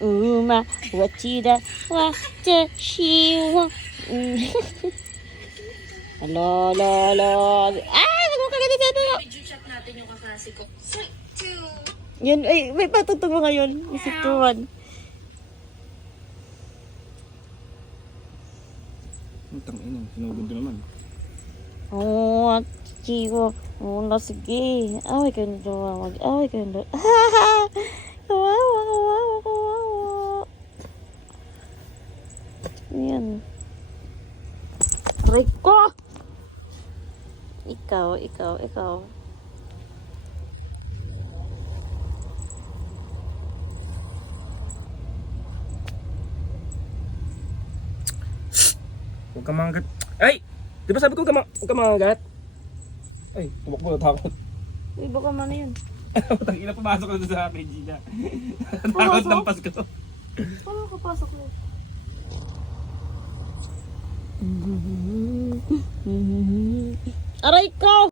uma wachida watashi wa Mm. Alo, alo, alo. Ah, nagkakaganito na. Video chat natin yung kaklase ko. Three, two, Yun, ay, may patugtog mo ngayon. Isip ko man. Ang tangin na, sinugod ko naman. Oo, oh, chico. Oo, sige. Away kayo na dalawa. Yan. Aray ko! Ikaw, ikaw, ikaw. Huwag ka mangat. Ay! Di ba sabi ko huwag ka, ma- huwag ka mangat? Ay, tumakbo na takot. Uy, baka man yun. Tang ina, pumasok na sa akin, Gina. Takot ng Pasko. Paano kapasok mo? Aray ko!